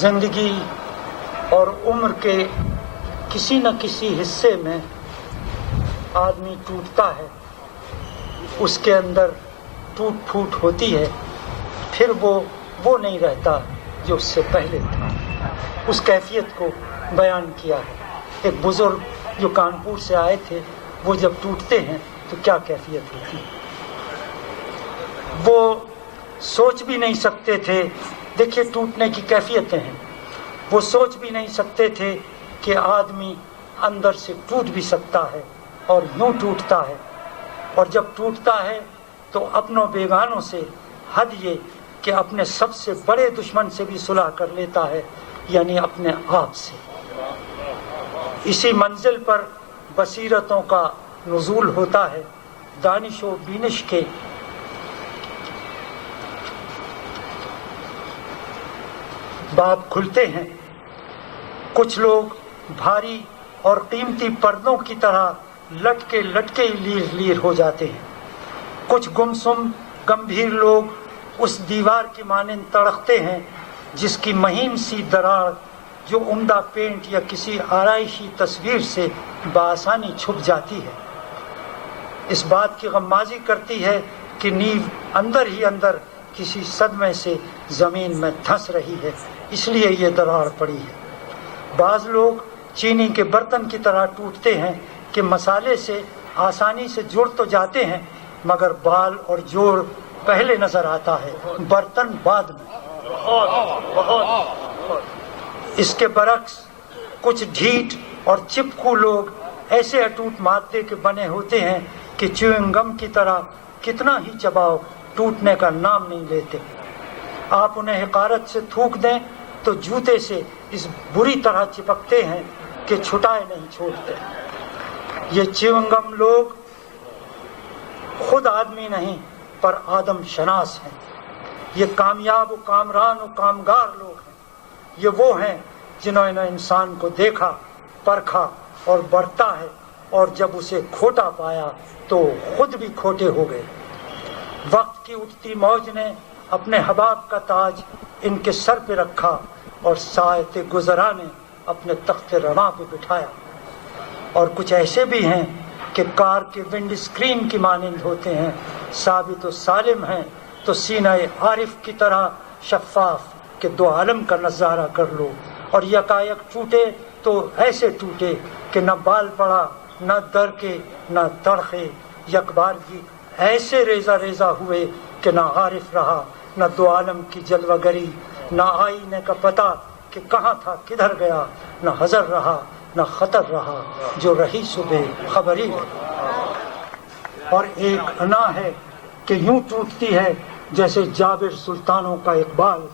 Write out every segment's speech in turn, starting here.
زندگی اور عمر کے کسی نہ کسی حصے میں آدمی ٹوٹتا ہے، اس کے اندر ٹوٹ پھوٹ ہوتی ہے، پھر وہ نہیں رہتا جو اس سے پہلے تھا۔ اس کیفیت کو بیان کیا ہے۔ ایک بزرگ جو کانپور سے آئے تھے، وہ جب ٹوٹتے ہیں تو کیا کیفیت ہوتی ہے، وہ سوچ بھی نہیں سکتے تھے۔ دیکھیے ٹوٹنے کی کیفیتیں ہیں، وہ سوچ بھی نہیں سکتے تھے کہ آدمی اندر سے ٹوٹ بھی سکتا ہے اور یوں ٹوٹتا ہے، اور جب ٹوٹتا ہے تو اپنوں بیگانوں سے، حد یہ کہ اپنے سب سے بڑے دشمن سے بھی صلح کر لیتا ہے، یعنی اپنے آپ سے۔ اسی منزل پر بصیرتوں کا نزول ہوتا ہے، دانش و بینش کے باب کھلتے ہیں۔ کچھ لوگ بھاری اور قیمتی پردوں کی طرح لٹکے لٹکے لیر لیر ہو جاتے ہیں، کچھ گمسم گمبھیر لوگ اس دیوار کی مانند تڑکتے ہیں جس کی مہین سی دراڑ جو عمدہ پینٹ یا کسی آرائشی تصویر سے بآسانی چھپ جاتی ہے، اس بات کی غمازی کرتی ہے کہ نیو اندر ہی اندر کسی صدمے سے زمین میں دھنس رہی ہے، اس لیے یہ دراڑ پڑی ہے۔ بعض لوگ چینی کے برتن کی طرح ٹوٹتے ہیں کہ مسالے سے آسانی سے جڑ تو جاتے ہیں مگر بال اور جوڑ پہلے نظر آتا ہے، برتن بعد میں۔ اس کے برعکس کچھ ڈھیٹ اور چپکو لوگ ایسے اٹوٹ مادے کے بنے ہوتے ہیں کہ چیونگ گم کی طرح کتنا ہی چباؤ ٹوٹنے کا نام نہیں لیتے۔ آپ انہیں حقارت سے تھوک دیں تو جوتے سے اس بری طرح چپکتے ہیں کہ چھٹائے نہیں چھوڑتے۔ یہ چیونگ گم لوگ خود آدمی نہیں پر آدم شناس ہیں، یہ کامیاب و کامران و کامگار لوگ ہیں، یہ وہ ہیں جنہوں نے انسان کو دیکھا، پرکھا اور برتا ہے، اور جب اسے کھوٹا پایا تو خود بھی کھوٹے ہو گئے۔ وقت کی اٹھتی موج نے اپنے حباب کا تاج ان کے سر پہ رکھا اور ساعت گزرا نے اپنے تخت رواں پہ بٹھایا۔ اور کچھ ایسے بھی ہیں کہ کار کے ونڈ اسکرین کی مانند ہوتے ہیں، ثابت و سالم ہیں تو سینہ عارف کی طرح شفاف کہ دو عالم کا نظارہ کر لو، اور یکایک ٹوٹے تو ایسے ٹوٹے کہ نہ بال پڑا، نہ در کے، نہ تڑخے، یکبارگی ایسے ریزہ ریزہ ہوئے کہ نہ عارف رہا، نہ دو عالم کی جلوہ گری، نہ آئینے کا پتہ کہ کہاں تھا کدھر گیا، نہ حذر رہا نہ خطر رہا، جو رہی صبح خبری نہیں۔ اور ایک انا ہے کہ یوں ٹوٹتی ہے جیسے جابر سلطانوں کا اقبال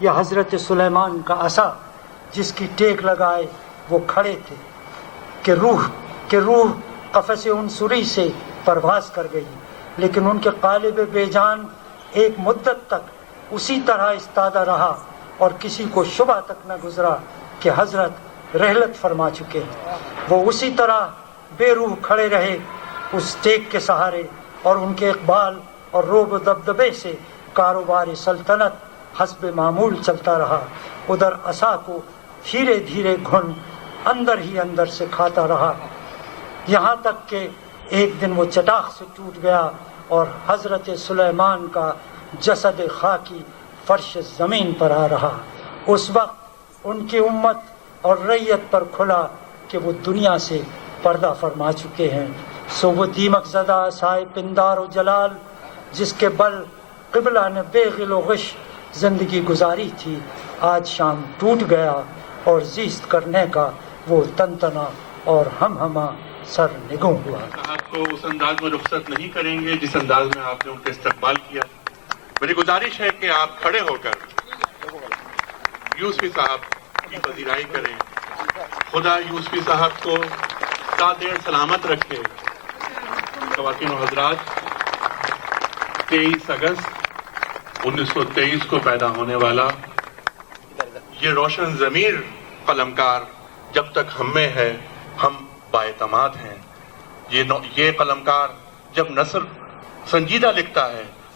یا حضرت سلیمان کا عصا جس کی ٹیک لگائے وہ کھڑے تھے کہ روح قفس عنصری سے پرواز کر گئی، لیکن ان کے قالب بے جان ایک مدت تک اسی طرح استادہ رہا اور کسی کو شبہ تک نہ گزرا کہ حضرت رحلت فرما چکے ہیں۔ وہ اسی طرح بے روح کھڑے رہے اس ٹیک کے سہارے، اور ان کے اقبال اور روب و دبدبے سے کاروبار سلطنت حسب معمول چلتا رہا۔ ادھر عصا کو دھیرے دھیرے گھن اندر ہی اندر سے کھاتا رہا، یہاں تک کہ ایک دن وہ چٹاخ سے ٹوٹ گیا اور حضرت سلیمان کا جسد خاکی فرش زمین پر آ رہا۔ اس وقت ان کی امت اور ریت پر کھلا کہ وہ دنیا سے پردہ فرما چکے ہیں۔ سو وہ دیمک زدہ عصائے پندار و جلال جس کے بل قبلہ نے بے غل و غش زندگی گزاری تھی، آج شام ٹوٹ گیا اور زیست کرنے کا وہ تنتنا اور ہم سر نگوں ہوا۔ آپ کو اس انداز میں رخصت نہیں کریں گے جس انداز میں آپ نے ان کا استقبال کیا۔ میری گزارش ہے کہ آپ کھڑے ہو کر یوسفی صاحب کی پذیرائی کریں۔ خدا یوسفی صاحب کو تا دیر سلامت رکھے۔ خواتین و حضرات، 23 اگست 1923 کو پیدا ہونے والا یہ روشن ضمیر قلمکار جب تک ہم میں ہے ہم بااعتماد ہیں۔ یہ قلمکار جب نثر سنجیدہ لکھتا ہے